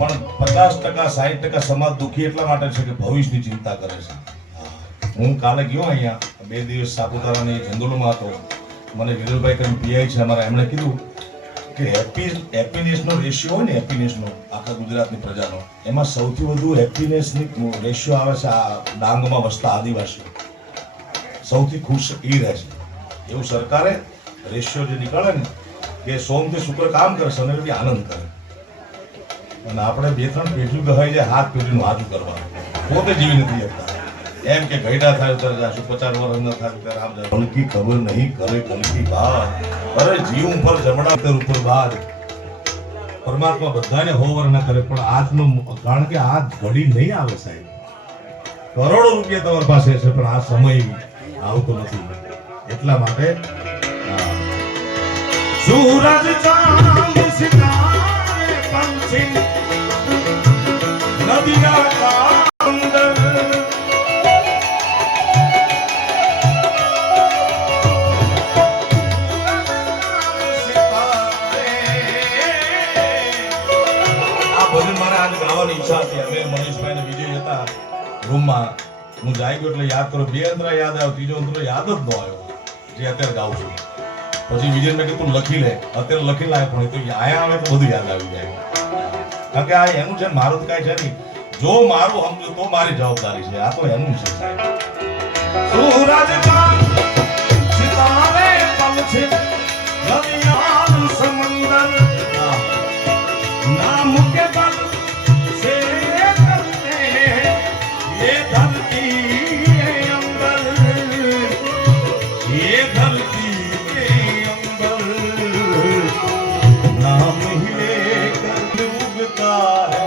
પણ 50% 60% સમાજ દુખી એટલા માટે છે કે ભવિષ્યની ચિંતા કરે છે. હું કાલે ગયો અહીંયા 2 દિવસ સાપુતારાની જંગલોમાં હતો. મને વિરલભાઈ કરીને પીઆઈ છે અમારા, એમણે કીધું કે હેપીનેસનો રેશિયો હોય ને, હેપીનેસનો આખા ગુજરાતની પ્રજાનો, એમાં સૌથી વધુ હેપીનેસની રેશિયો આવે છે આ ડાંગમાં વસતા આદિવાસીઓ. સૌથી ખુશ એ રહે છે. એવું સરકારે રેશિયો જે નીકળે ને કે સોમથી શુક્ર કામ કરે, શનિ આનંદ કરે. અને આપણે 2-3 પેઢીઓ ગહાઈ જાય, હાથ પેઢીનું હાથું કરવાનું, પોતે જીવી નથી શકતા. એમ કે ગયડા થાય ત્યારે જાશું, 50 વર્ષ ન થાય ત્યારે આમ જાય. કલકી ખબર નહીં કરે કલકી બાદ, અરે જીવ ઉપર જમણા ઉપર બાદ. પરમાત્મા બધાને હોવર ન કરે, પણ આજનો, કારણ કે આ ઘડી નહીં આવે સાહેબ. કરોડો રૂપિયા તમારી પાસે છે, પણ આ સમય આવતો નથી. એટલા માટે સૂરજ ચાંદ સિતારે પંછી નદીના કાંદર, ગાવાની ઈચ્છા હતી. અમે મનીષભાઈ ને વિજય હતા રૂમમાં. હું જાઈ ગયો એટલે યાદ કરો, 2 અંતરા યાદ આવ્યો, ત્રીજો અંતરો યાદ જ ન આવ્યો જે અત્યારે ગાઉં છું. પછી વિજય મેં કીધું લખી લે, અત્યારે લખી લાવે, પણ એ તો આયા આવે તો બધું યાદ આવી જાય. કારણ કે આ એનું છે, મારું તો કાંઈ છે નહીં. જો મારું સમજો તો મારી જવાબદારી છે, આ તો એનું છે સાહેબ. સૂરજ ચાંદ સિતારે પલ છે, દરિયાનું સમંદર नाम के बल से करते ये धरती अंबर, ये धरती के अंबर नाम ही लेकर डूबता है,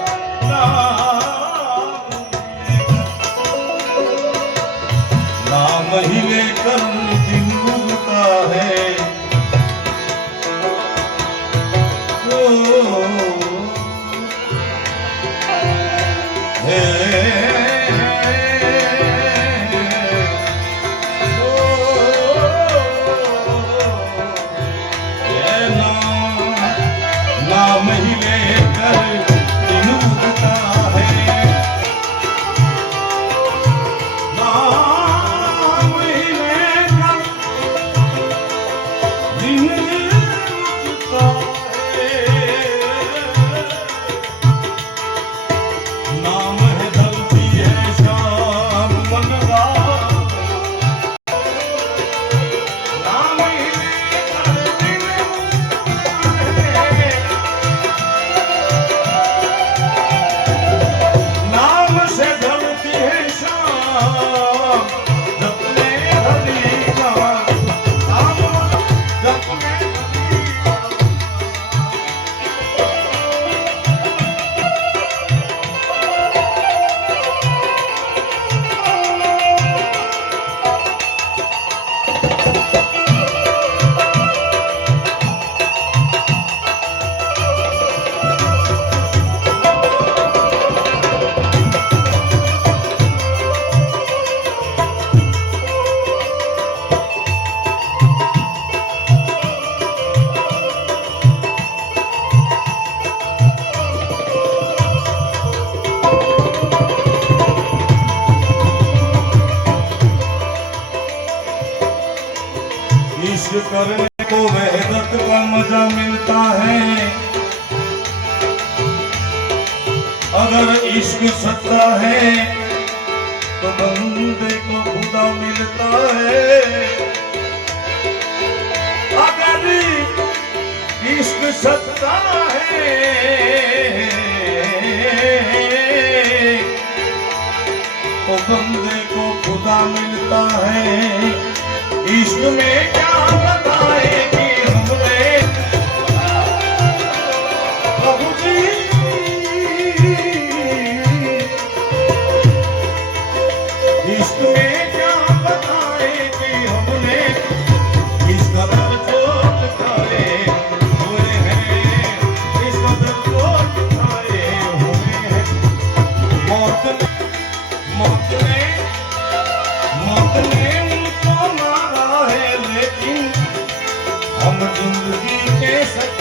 नाम ही लेकर दिन डूबता है. नाम ही लेकर दिन उगता है, नाम ही लेकर दिन उगता है. नाम है ढलती है शाम मनवा, नाम ही लेकर दिन उगता है. नाम से ढलती है शाम जब मैं हरी का नाम, जब मैं हरी का. इश्क करने को वहदत का मजा मिलता है, अगर इश्क सच्चा है तो बंदे को खुदा मिलता है. अगर इश्क सच्चा है तो बंदे को खुदा मिलता है. इश्क में क्या बताए कि हमने प्रभु जी, इश्क में क्या बताए कि हमने इस कदर चोट खाए हुए हैं, इस कदर चोट खाए हुए हैं. मौत ने उनको मारा है, लेकिन हम जिंदगी के सच